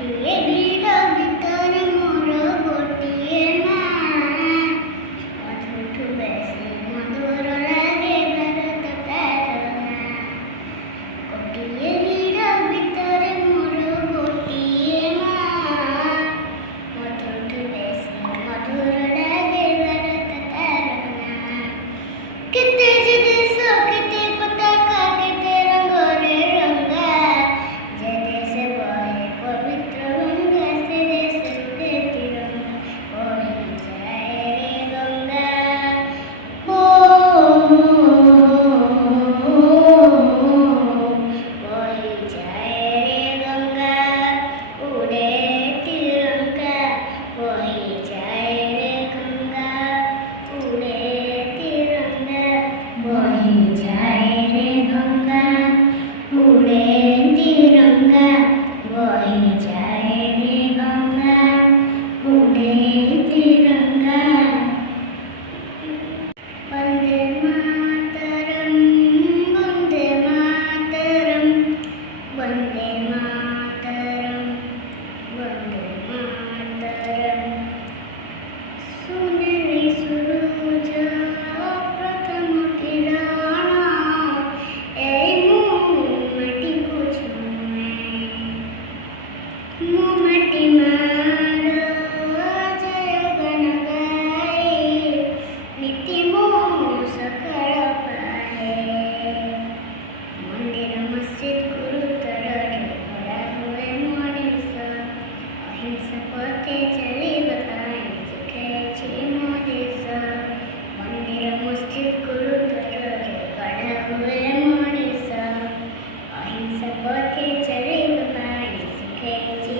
ଗୋଟିଏ ଭିଡ଼ ଭିତରେ ମୋର ଗୋଟିଏ ମା। ମଧୁଠୁ ବେଶୀ ମଧୁର ଲାଗେ ଭାରତ ତାର ନାଁ। ଗୋଟିଏ ଭିଡ଼ ଭିତରେ ମୋର ଗୋଟିଏ ମା। ମଧୁଠୁ ବେଶୀ ମଧୁର ଲାଗେ ଭାରତ ତାର ନାଁ। କେତେ ଯେ ଦେଶ କେତେ ପତାକା କେତେ ରଙ୍ଗରେ ରଙ୍ଗା। ଯେ ଦେଶ ବହେ ପବିତ୍ର ଗଙ୍ଗା ସେ ଦେଶରେ ତିରଙ୍ଗା ବହିଯାଏ ରେ ଗଙ୍ଗା। ବହିଯାଏ ରେ ଗଙ୍ଗା ଉଡ଼େ ତିରଙ୍ଗା। ବହିଯାଏ ରେ ଗଙ୍ଗା ଉଡ଼େ ତିରଙ୍ଗା। ବହିଯାଏ ରେ ଗଙ୍ଗା ଉଡ଼େ ତିରଙ୍ଗା। ବହିଯାଏ ରେ ଗଙ୍ଗା ଉଡ଼େ ତିରଙ୍ଗା। वन्दे मातरं वन्दे मातरं वन्दे मातरं वन्दे मातरं। सुनेरी सुरुज प्रथम किरण এই মাটিକୁ ଛୁଏଁ। ମୁଁ ମାଟି ମାର ଜୟ ଗାନ ଗାଏ ନିତି ମୁଁ ସକାଳ ପାଏ। ମନ୍ଦିର ମସଜିଦ୍ ଗୁରୁଦ୍ୱାରରେ ଗଢ଼ା ହୁଏ ମଣିଷ। ଅହିଂସା ପଥେ ଚାଲିବା ପାଇଁ ଶିଖାଇଛି ମୋ ଦେଶ। ମନ୍ଦିର ମସଜିଦ୍ ଗୁରୁଦ୍ୱାରରେ ଗଢ଼ା ହୁଏ ମଣିଷ। ଅହିଂସା ପଥେ ଚାଲିବା ପାଇଁ ଶିଖାଇଛି